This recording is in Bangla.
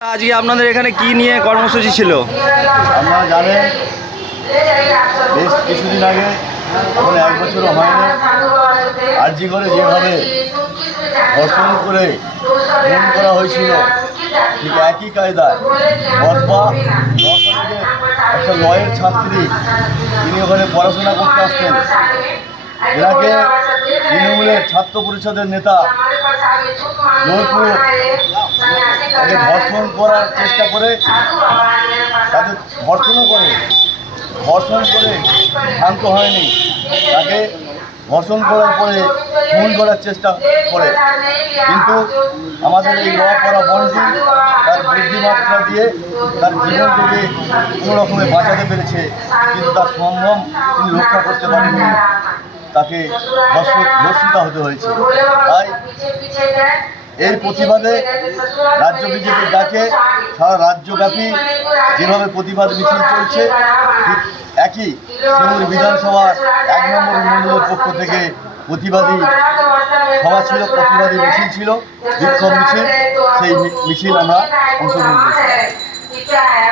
আজকে আপনাদের এখানে কি নিয়ে কর্মসূচি ছিল? আপনারা জানেন, বেশ কিছুদিন আগে এক বছরও হয়নি আর্জি করে যেভাবে ধর্ষণ করে খুন করা হয়েছিল, ঠিক একই কায়দায় বসবা একটা লয়ের ছাত্রী তিনি ওখানে পড়াশোনা করতে আসতেন। এনাকে তৃণমূলের ছাত্র পরিষদের নেতা জোরপূর্বক তাকে ধর্ষণ করার চেষ্টা করে তাদের ধর্ষণও করে, ধর্ষণ করে শান্ত হয়নি, তাকে ধর্ষণ করার পরে খুন করার চেষ্টা করে। কিন্তু আমাদের এই ল করা বন্ডি তার বুদ্ধিমাত্রা দিয়ে তার জীবনটাকে কোনো রকমে বাঁচাতে পেরেছে, কিন্তু তার সম্ভ্রম তিনি রক্ষা করতে পারেননি, তাকে ধর্ষ- ধর্ষিত হতে হয়েছে। তাই এর প্রতিবাদে রাজ্য বিজেপির ডাকে, সারা রাজ্যব্যাপী যেভাবে প্রতিবাদ মিছিল চলছে একই সিঙ্গুর বিধানসভার এক নম্বর মন্ডলের পক্ষ থেকে প্রতিবাদী সভা ছিল, প্রতিবাদী মিছিল ছিল, বিক্ষোভ মিছিল, সেই মিছিল আমরা অংশগ্রহণ করেছি।